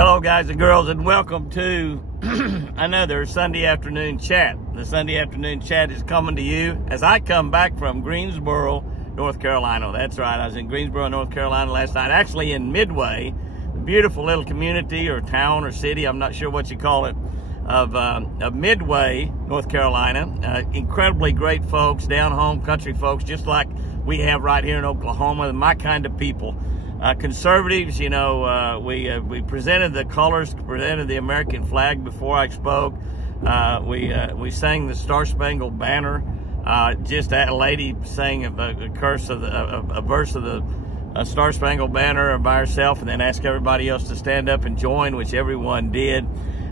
Hello guys and girls, and welcome to another Sunday afternoon chat. The Sunday afternoon chat is coming to you as I come back from Greensboro, North Carolina. That's right, I was in Greensboro, North Carolina last night, actually in Midway, a beautiful little community or town or city, I'm not sure what you call it, of Midway, North Carolina. Incredibly great folks, down home country folks, just like we have right here in Oklahoma, my kind of people. Conservatives, you know, we presented the colors, presented the American flag before I spoke. We sang the Star Spangled Banner. Just a lady sang a verse of the Star Spangled Banner by herself, and then asked everybody else to stand up and join, which everyone did.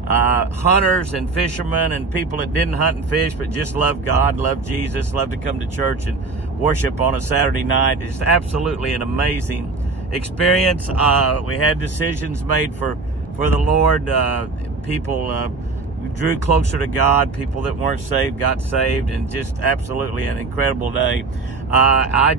Hunters and fishermen and people that didn't hunt and fish but just love God, love Jesus, love to come to church and worship on a Saturday night. It's absolutely an amazing experience. We had decisions made for the Lord. People drew closer to God. People that weren't saved got saved, and just absolutely an incredible day. I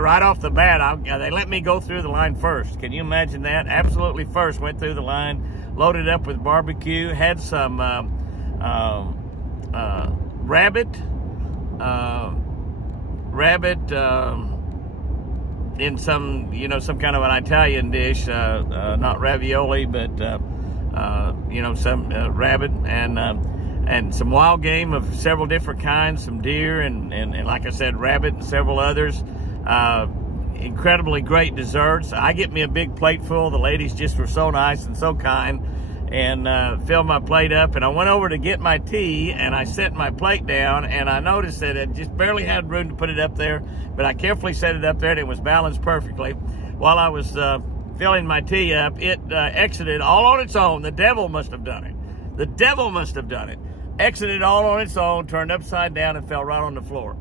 right off the bat, they let me go through the line first. Can you imagine that? Absolutely first, went through the line, loaded up with barbecue, had some rabbit in some, you know, some kind of an Italian dish, not ravioli, but some rabbit and some wild game of several different kinds, some deer and like I said, rabbit and several others. Incredibly great desserts. I get me a big plate full. The ladies just were so nice and so kind, and filled my plate up, and I went over to get my tea, and I set my plate down, and I noticed that it just barely had room to put it up there, but I carefully set it up there, and it was balanced perfectly. While I was filling my tea up, it exited all on its own. The devil must have done it. The devil must have done it. Exited all on its own, turned upside down, and fell right on the floor.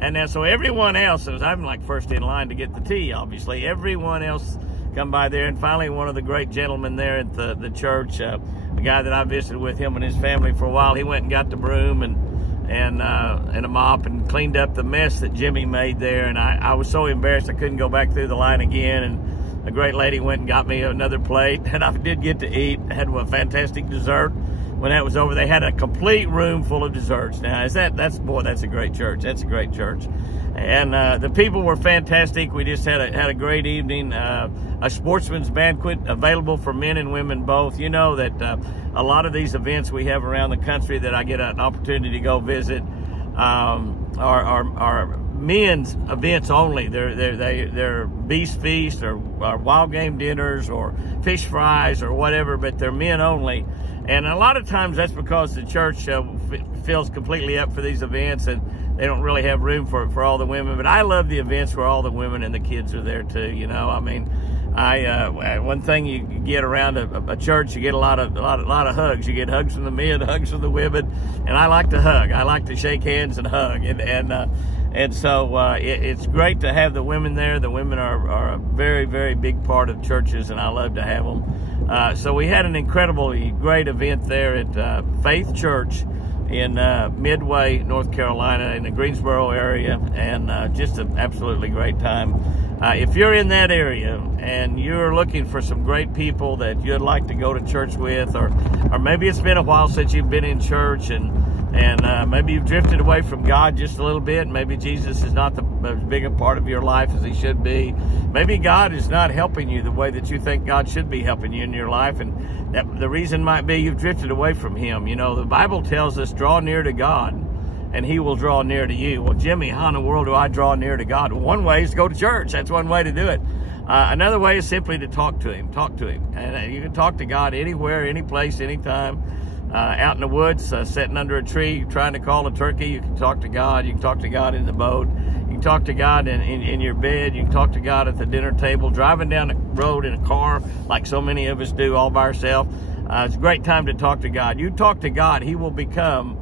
And then so everyone else, I'm like first in line to get the tea, obviously. Everyone else come by there, and finally one of the great gentlemen there at the church, the guy that I visited with, him and his family for a while, he went and got the broom and a mop and cleaned up the mess that Jimmy made there, and I was so embarrassed I couldn't go back through the line again, and a great lady went and got me another plate, and I did get to eat. I had a fantastic dessert. When that was over, they had a complete room full of desserts. Now, that's a great church. That's a great church. And the people were fantastic. We just had a great evening. A sportsman's banquet available for men and women both. You know that a lot of these events we have around the country that I get an opportunity to go visit are men's events only. They're beast feast or wild game dinners or fish fries or whatever, but they're men only. And a lot of times that's because the church fills completely up for these events, and they don't really have room for all the women. But I love the events where all the women and the kids are there too. You know, I mean, one thing you get around a church, you get a lot of hugs. You get hugs from the men, hugs from the women, and I like to hug. I like to shake hands and hug, and so it's great to have the women there. The women are a very, very big part of churches, and I love to have them. So we had an incredibly great event there at Faith Church in Midway, North Carolina, in the Greensboro area, and just an absolutely great time. If you're in that area and you're looking for some great people that you'd like to go to church with, or maybe it's been a while since you've been in church, and maybe you've drifted away from God just a little bit, maybe Jesus is not as big a part of your life as he should be. Maybe God is not helping you the way that you think God should be helping you in your life, and the reason might be you've drifted away from him. You know, the Bible tells us, draw near to God, and he will draw near to you. Well, Jimmy, how in the world do I draw near to God? Well, one way is to go to church. That's one way to do it. Another way is simply to talk to him. Talk to him. And you can talk to God anywhere, any place, anytime. Out in the woods, sitting under a tree, trying to call a turkey, you can talk to God. You can talk to God in the boat. You can talk to God in your bed. You can talk to God at the dinner table, driving down the road in a car like so many of us do all by ourselves. It's a great time to talk to God. You talk to God, he will become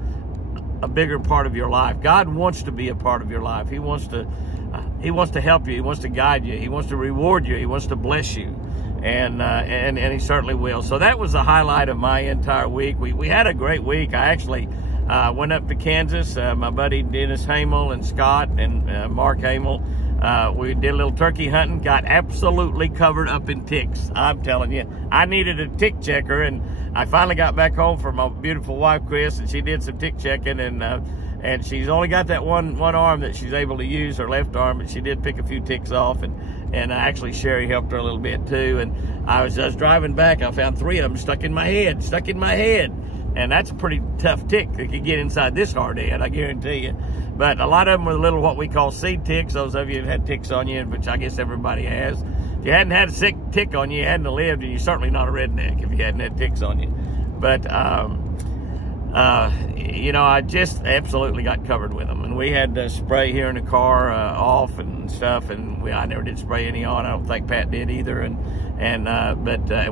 a bigger part of your life. God wants to be a part of your life. He wants to help you. He wants to guide you. He wants to reward you. He wants to bless you. And he certainly will. So that was the highlight of my entire week. We had a great week. I actually went up to Kansas. My buddy Dennis Hamel and Scott and Mark Hamel, we did a little turkey hunting, got absolutely covered up in ticks. I'm telling you, I needed a tick checker, and I finally got back home from my beautiful wife, Chris, and she did some tick checking, and she's only got that one arm that she's able to use, her left arm, but she did pick a few ticks off, and actually Sherry helped her a little bit too. And I was driving back, I found 3 of them stuck in my head. And that's a pretty tough tick that could get inside this hard head, I guarantee you. But a lot of them were little what we call seed ticks. Those of you who've had ticks on you, which I guess everybody has. If you hadn't had a sick tick on you, you hadn't lived, and you're certainly not a redneck if you hadn't had ticks on you. But, you know, I just absolutely got covered with them. And we had to spray here in the car off and stuff, and I never did spray any on. I don't think Pat did either. And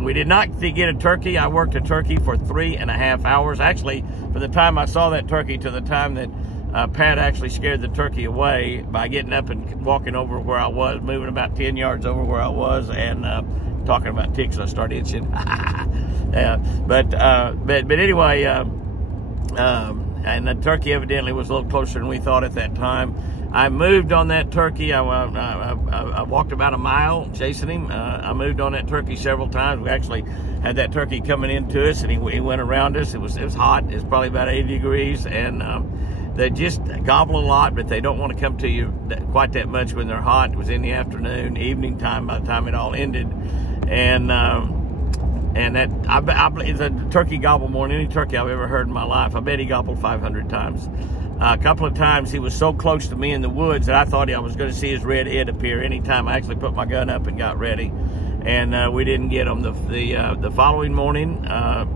we did not get a turkey. I worked a turkey for 3.5 hours. Actually, from the time I saw that turkey to the time that Pat actually scared the turkey away by getting up and walking over where I was, moving about 10 yards over where I was, and talking about ticks, I started itching. But anyway, and the turkey evidently was a little closer than we thought at that time. I moved on that turkey. I walked about a mile chasing him. I moved on that turkey several times. We actually had that turkey coming into us, and he went around us. It was hot. It was probably about 80 degrees, and they just gobble a lot, but they don't want to come to you quite that much when they're hot. It was in the afternoon, evening time by the time it all ended, and that it's a turkey gobble more than any turkey I've ever heard in my life. I bet he gobbled 500 times. A couple of times he was so close to me in the woods that I thought I was going to see his red head appear anytime I actually put my gun up and got ready. And we didn't get him. The following morning,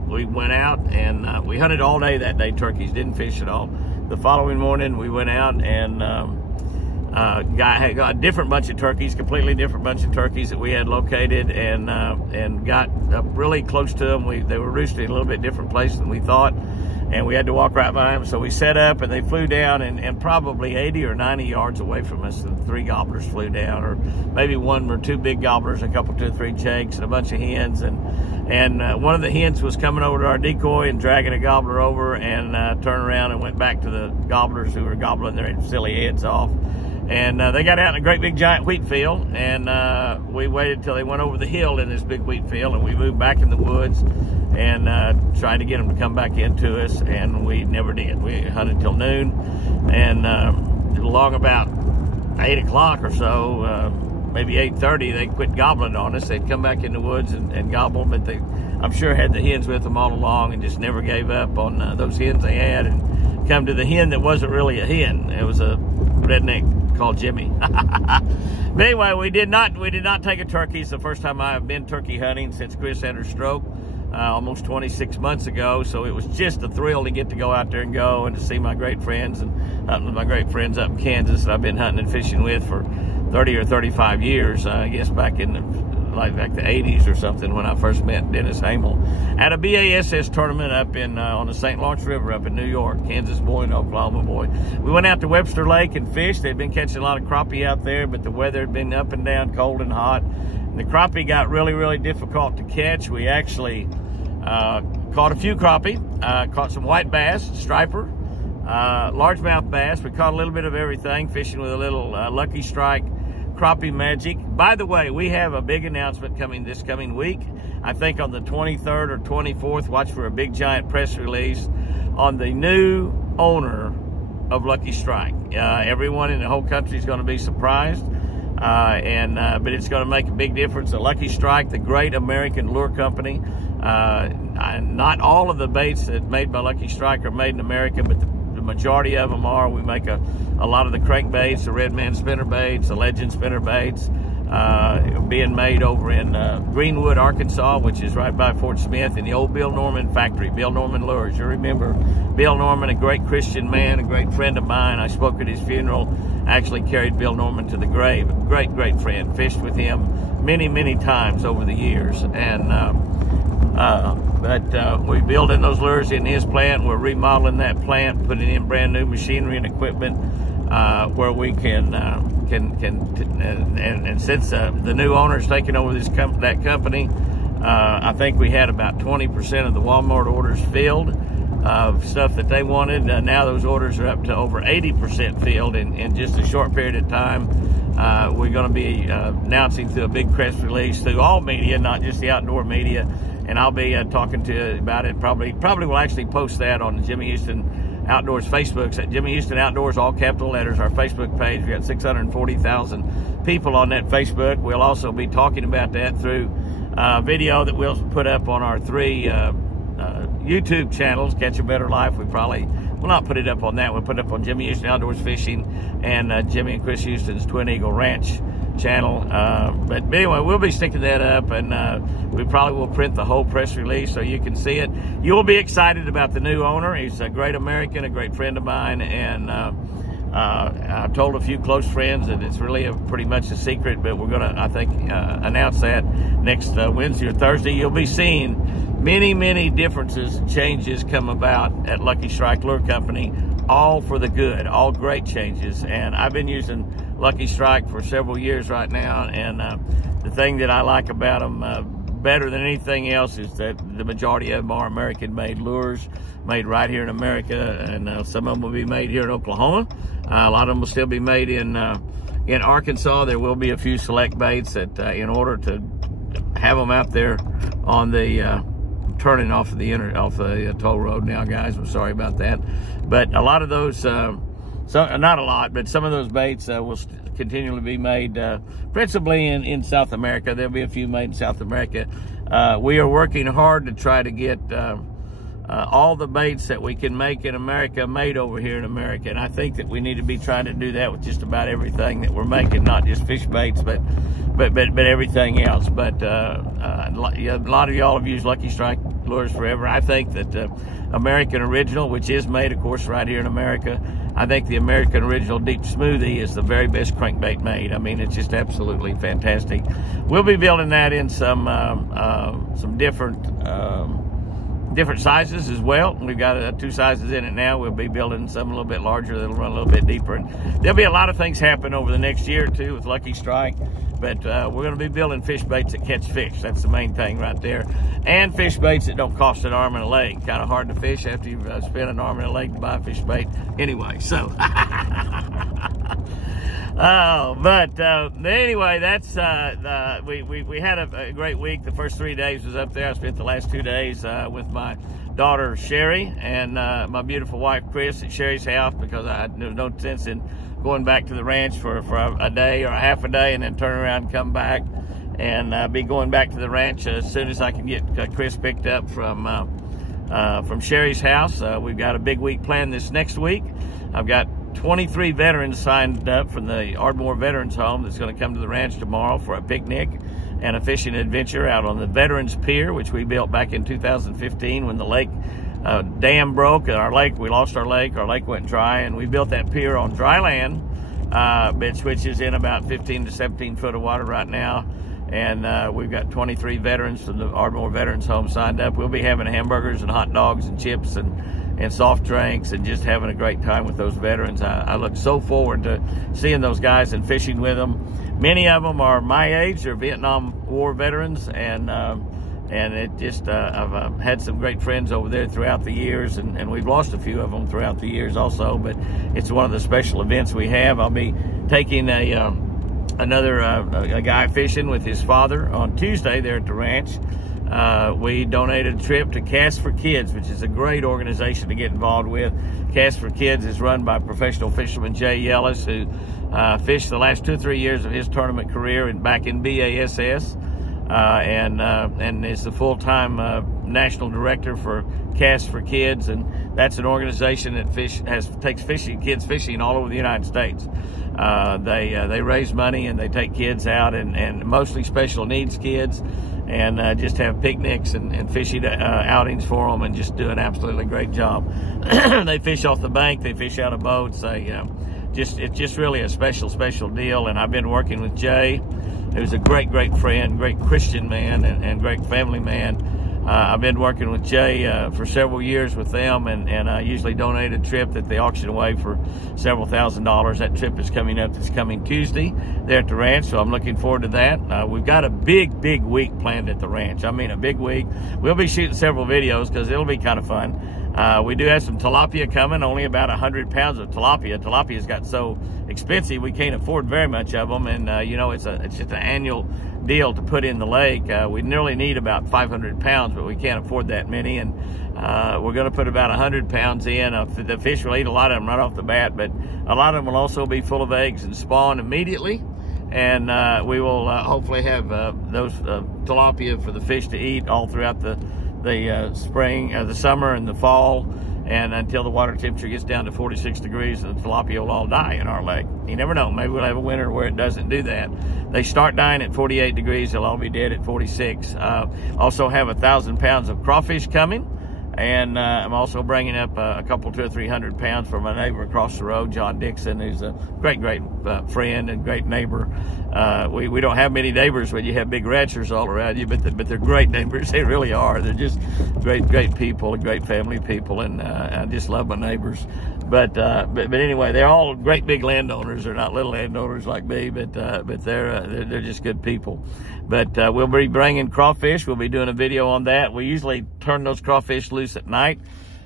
we went out and we hunted all day that day. Turkeys, didn't fish at all. The following morning, we went out and got a different bunch of turkeys, completely different bunch of turkeys that we had located, and got up really close to them. They were roosting in a little bit different place than we thought, and we had to walk right by them. So we set up, and they flew down, and probably 80 or 90 yards away from us, the 3 gobblers flew down, or maybe 1 or 2 big gobblers, a couple, 2 or 3 jakes, and a bunch of hens, and one of the hens was coming over to our decoy and dragging a gobbler over, and turned around and went back to the gobblers who were gobbling their silly heads off. And they got out in a great big giant wheat field, and we waited till they went over the hill in this big wheat field, and we moved back in the woods and tried to get them to come back into us, and we never did. We hunted till noon, and along about 8 o'clock or so, maybe 8:30, they quit gobbling on us. They'd come back in the woods and gobble, but they, I'm sure, had the hens with them all along and just never gave up on those hens they had, and come to the hen that wasn't really a hen. It was a redneck called Jimmy. But anyway, we did not take a turkey. It's the first time I have been turkey hunting since Chris had her stroke almost 26 months ago. So it was just a thrill to get to go out there and go and to see my great friends and hunting with my great friends up in Kansas that I've been hunting and fishing with for 30 or 35 years. I guess back in the 80s or something when I first met Dennis Hamel at a BASS tournament up in on the St. Lawrence River up in New York. Kansas boy and Oklahoma boy. We went out to Webster Lake and fished. They'd been catching a lot of crappie out there, but the weather had been up and down, cold and hot. And the crappie got really, really difficult to catch. We actually caught a few crappie, caught some white bass, striper, largemouth bass. We caught a little bit of everything, fishing with a little Lucky Strike crappie magic. By the way, we have a big announcement coming this coming week. I think on the 23rd or 24th, watch for a big giant press release on the new owner of Lucky Strike. Everyone in the whole country is going to be surprised, but it's going to make a big difference. The Lucky Strike, the great American lure company. Not all of the baits that made by Lucky Strike are made in America, but the majority of them are. We make a lot of the crankbaits, the Red Man spinner baits, the Legend spinner baits, being made over in Greenwood, Arkansas, which is right by Fort Smith, in the old Bill Norman factory, Bill Norman Lures. You remember Bill Norman, a great Christian man, a great friend of mine. I spoke at his funeral, actually carried Bill Norman to the grave. A great, great friend. Fished with him many, many times over the years. And we're building those lures in his plant. We're remodeling that plant, putting in brand new machinery and equipment where we can since the new owner's taking over that company, I think we had about 20% of the Walmart orders filled of stuff that they wanted. Now those orders are up to over 80% filled in just a short period of time. we're going to be announcing through a big press release through all media, not just the outdoor media. And I'll be talking to you about it. Probably will actually post that on the Jimmy Houston Outdoors Facebook. At Jimmy Houston Outdoors, all capital letters, our Facebook page. We got 640,000 people on that Facebook. We'll also be talking about that through video that we'll put up on our 3 YouTube channels. Catch a Better Life. We probably will not put it up on that. We'll put it up on Jimmy Houston Outdoors Fishing and Jimmy and Chris Houston's Twin Eagle Ranch channel. But anyway, we'll be sticking that up, and we probably will print the whole press release so you can see it. You'll be excited about the new owner. He's a great American, a great friend of mine, and I've told a few close friends that it's really pretty much a secret, but we're going to, I think, announce that next Wednesday or Thursday. You'll be seeing many differences and changes come about at Lucky Strike Lure Company, all for the good, all great changes. And I've been using Lucky Strike for several years right now, and the thing that I like about them better than anything else is that the majority of them are American-made lures, made right here in America, and some of them will be made here in Oklahoma. A lot of them will still be made in Arkansas. There will be a few select baits that, in order to have them out there on the turning off the toll road now, guys. I'm sorry about that, but a lot of those, not a lot, but some of those baits will continually be made principally in South America. There'll be a few made in South America. We are working hard to try to get all the baits that we can make in America made over here in America, and I think that we need to be trying to do that with just about everything that we're making, not just fish baits, but everything else. But a lot of y'all have used Lucky Strike lures forever. I think that American Original, which is made, of course, right here in America, I think the American Original Deep Smoothie is the very best crankbait made. I mean, it's just absolutely fantastic. We'll be building that in some different sizes as well. We've got 2 sizes in it now. We'll be building some a little bit larger that'll run a little bit deeper. And there'll be a lot of things happen over the next year or two with Lucky Strike, but we're going to be building fish baits that catch fish. That's the main thing right there. And fish baits that don't cost an arm and a leg. Kind of hard to fish after you've spent an arm and a leg to buy a fish bait anyway. So anyway, that's we had a great week. The first 3 days was up there. I spent the last 2 days with my daughter Sherry and my beautiful wife Chris at Sherry's house, because there was no sense in going back to the ranch for a day or a half a day and then turn around and come back, and be going back to the ranch as soon as I can get Chris picked up from Sherry's house. We've got a big week planned this next week. I've got 23 veterans signed up from the Ardmore Veterans Home that's going to come to the ranch tomorrow for a picnic and a fishing adventure out on the Veterans Pier, which we built back in 2015 when the lake dam broke. We lost our lake went dry, and we built that pier on dry land, which is in about 15 to 17 foot of water right now. And we've got 23 veterans from the Ardmore Veterans Home signed up. We'll be having hamburgers and hot dogs and chips and soft drinks and just having a great time with those veterans. I look so forward to seeing those guys and fishing with them. Many of them are my age. They're Vietnam War veterans, and it just I've had some great friends over there throughout the years, and we've lost a few of them throughout the years also, but it's one of the special events we have. I'll be taking a guy fishing with his father on Tuesday there at the ranch. We donated a trip to Cast for Kids, which is a great organization to get involved with. Cast for Kids is run by professional fisherman Jay Ellis, who fished the last 2 or 3 years of his tournament career back in BASS, and is the full-time national director for Cast for Kids, and that's an organization that takes kids fishing all over the United States. They raise money and they take kids out, and mostly special needs kids, and just have picnics and fishing outings for them, and just do an absolutely great job. They fish off the bank, they fish out of boats. It's just really a special deal. And I've been working with Jay, who's a great friend, great Christian man, and great family man. I've been working with Jay for several years with them, and I usually donate a trip that they auction away for several $1,000s. That trip is coming up this coming Tuesday there at the ranch, so I'm looking forward to that. We've got a big week planned at the ranch. I mean, a big week. We'll be shooting several videos because it'll be kind of fun. We do have some tilapia coming, only about 100 pounds of tilapia. Tilapia's got so expensive we can't afford very much of them, and you know, it's just an annual deal to put in the lake. We nearly need about 500 pounds, but we can't afford that many, and we're going to put about 100 pounds in. The fish will eat a lot of them right off the bat, but a lot of them will also be full of eggs and spawn immediately. And we will hopefully have those tilapia for the fish to eat all throughout the spring, the summer, and the fall, and until the water temperature gets down to 46 degrees, and the tilapia will all die in our lake. You never know. Maybe we'll have a winter where it doesn't do that. They start dying at 48 degrees. They'll all be dead at 46. Also have 1,000 pounds of crawfish coming. And I'm also bringing up a couple, 200 or 300 pounds from my neighbor across the road, John Dixon, who's a great friend and great neighbor. We don't have many neighbors when you have big ranchers all around you, but they're great neighbors. They really are. They're just great people and great family people, and I just love my neighbors. But anyway, they're all great big landowners. They're not little landowners like me, but they're just good people. But we'll be bringing crawfish. We'll be doing a video on that. We usually turn those crawfish loose at night,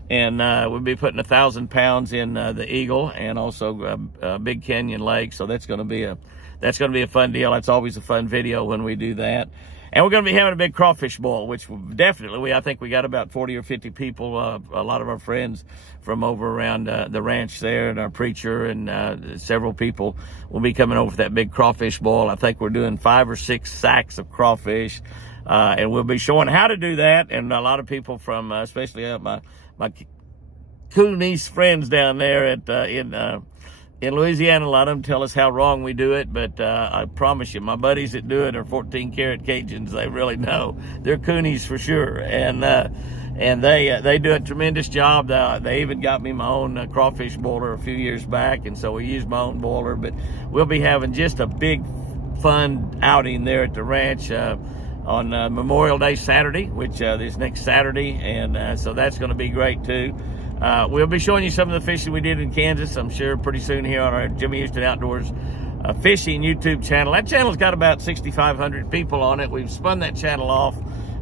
and we'll be putting 1,000 pounds in the Eagle and also Big Canyon Lake. So that's going to be a fun deal. That's always a fun video when we do that. And we're going to be having a big crawfish boil, which definitely, I think we got about 40 or 50 people, a lot of our friends from over around the ranch there, and our preacher, and several people will be coming over for that big crawfish boil. I think we're doing 5 or 6 sacks of crawfish, and we'll be showing how to do that. And a lot of people from, especially my Coonese friends down there in Louisiana, a lot of them tell us how wrong we do it, but I promise you, my buddies that do it are 14-karat Cajuns. They really know. They're Coonies for sure, and they do a tremendous job. They even got me my own crawfish boiler a few years back, and so we use my own boiler. But we'll be having just a big, fun outing there at the ranch on Memorial Day Saturday, which is next Saturday, and so that's going to be great too. We'll be showing you some of the fishing we did in Kansas, I'm sure, pretty soon here on our Jimmy Houston Outdoors Fishing YouTube channel. That channel's got about 6,500 people on it. We've spun that channel off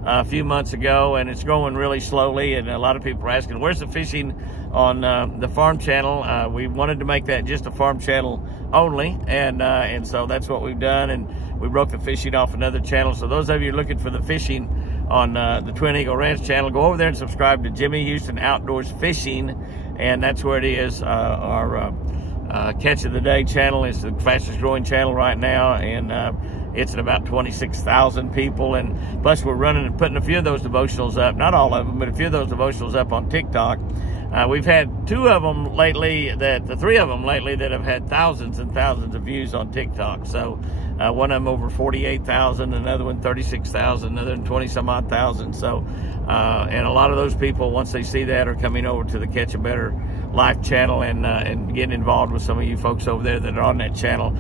a few months ago, and it's growing really slowly, and a lot of people are asking, where's the fishing on the farm channel? We wanted to make that just a farm channel only, and so that's what we've done, and we broke the fishing off another channel. So those of you looking for the fishing on the Twin Eagle Ranch channel, go over there and subscribe to Jimmy Houston Outdoors Fishing, and that's where it is. Our Catch of the Day channel is the fastest growing channel right now, and it's at about 26,000 people, and plus we're running and putting a few of those devotionals up, not all of them, but a few of those devotionals up on TikTok. We've had 3 of them lately that have had thousands and thousands of views on TikTok. So one of them over 48,000, another one 36,000, another one 20 some odd thousand. So and a lot of those people, once they see that, are coming over to the Catch a Better Life channel and getting involved with some of you folks over there that are on that channel.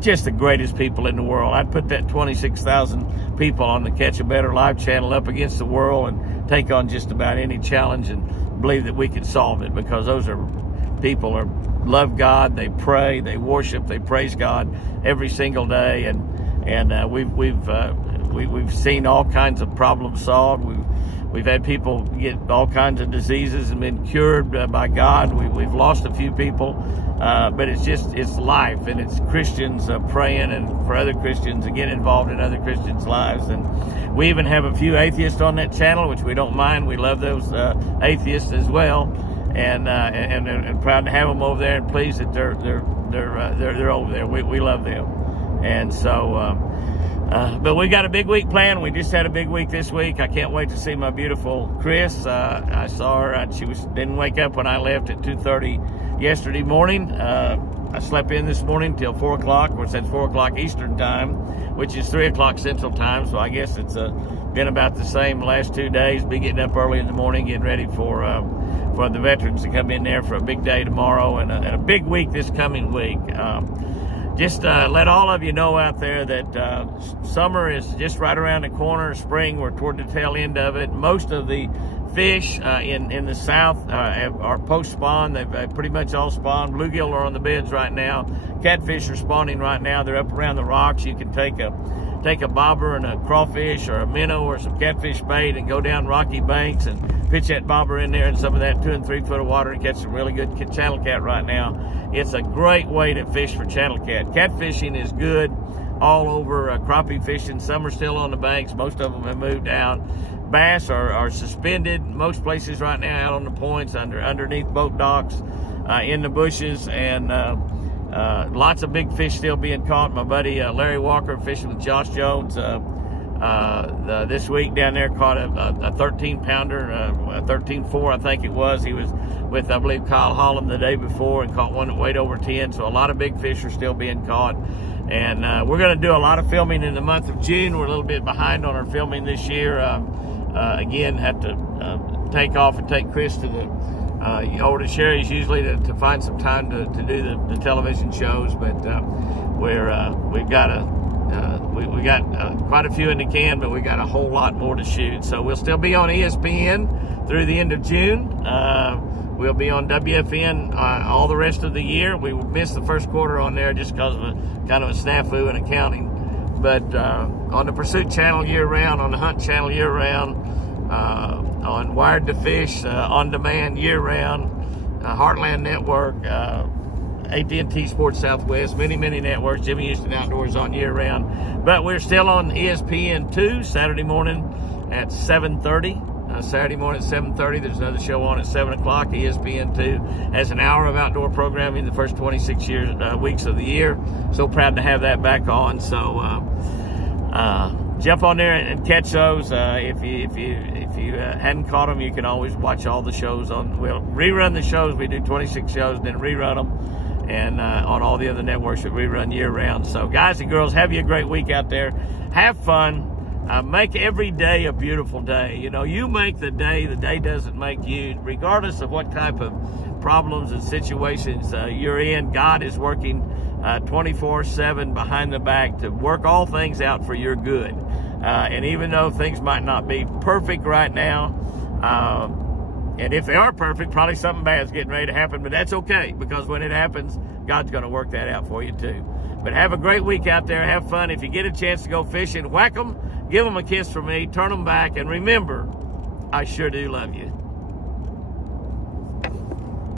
Just the greatest people in the world. I'd put that 26,000 people on the Catch a Better Life channel up against the world and take on just about any challenge, and believe that we can solve it, because those are people who love God, they pray, they worship, they praise God every single day, and we've seen all kinds of problems solved. We've had people get all kinds of diseases and been cured by God. We've lost a few people, but it's life, and it's Christians praying and for other Christians and getting involved in other Christians' lives. And we even have a few atheists on that channel, which we don't mind. We love those atheists as well, and proud to have them over there, and pleased that they're over there. We love them, and so. But we got a big week planned. We just had a big week this week. I can't wait to see my beautiful Chris. I saw her. She didn't wake up when I left at 2:30 yesterday morning. I slept in this morning till 4 o'clock, or that's 4 o'clock Eastern time, which is 3 o'clock Central time. So I guess it's been about the same the last 2 days. Be getting up early in the morning, getting ready for the veterans to come in there for a big day tomorrow, and a big week this coming week. Just let all of you know out there that summer is just right around the corner. Spring, we're toward the tail end of it. Most of the fish in the south are post-spawn. They've pretty much all spawned. Bluegill are on the beds right now. Catfish are spawning right now. They're up around the rocks. You can take a bobber and a crawfish or a minnow or some catfish bait and go down rocky banks and pitch that bobber in there and some of that 2 and 3 foot of water and catch some really good channel cat right now. It's a great way to fish for channel cat. Catfishing is good all over. Crappie fishing, some are still on the banks. Most of them have moved out. Bass are suspended most places right now out on the points, underneath boat docks, in the bushes, and lots of big fish still being caught. My buddy Larry Walker fishing with Josh Jones this week down there caught a 13-pounder, a 13.4 I think it was. He was with, I believe, Kyle Holland the day before and caught one that weighed over 10. So a lot of big fish are still being caught. And we're going to do a lot of filming in the month of June. We're a little bit behind on our filming this year. Again, have to take off and take Chris to the over to Sherry's usually to find some time to do the television shows. But we've got we got quite a few in the can, but we got a whole lot more to shoot. So we'll still be on ESPN through the end of June. We'll be on WFN all the rest of the year. We missed the first quarter on there just because of kind of a snafu in accounting. But on the Pursuit channel year-round, on the Hunt channel year-round, on Wired to Fish, On Demand year-round, Heartland Network, AT&T Sports Southwest, many networks. Jimmy Houston Outdoors on year-round. But we're still on ESPN2 Saturday morning at 7:30. Saturday morning at 7:30. There's another show on at 7 o'clock. ESPN2 has an hour of outdoor programming the first 26 weeks of the year. So proud to have that back on. So jump on there and catch those. If you hadn't caught them, you can always watch all the shows on. We'll rerun the shows. We do 26 shows, and then rerun them. And on all the other networks that rerun year-round. So guys and girls, have you a great week out there. Have fun. Make every day a beautiful day. You know, you make the day doesn't make you. Regardless of what type of problems and situations you're in, God is working 24/7 behind the back to work all things out for your good. And even though things might not be perfect right now, and if they are perfect, probably something bad is getting ready to happen, but that's okay, because when it happens, God's going to work that out for you too. But have a great week out there. Have fun. If you get a chance to go fishing, whack them. Give them a kiss from me, turn them back, and remember, I sure do love you.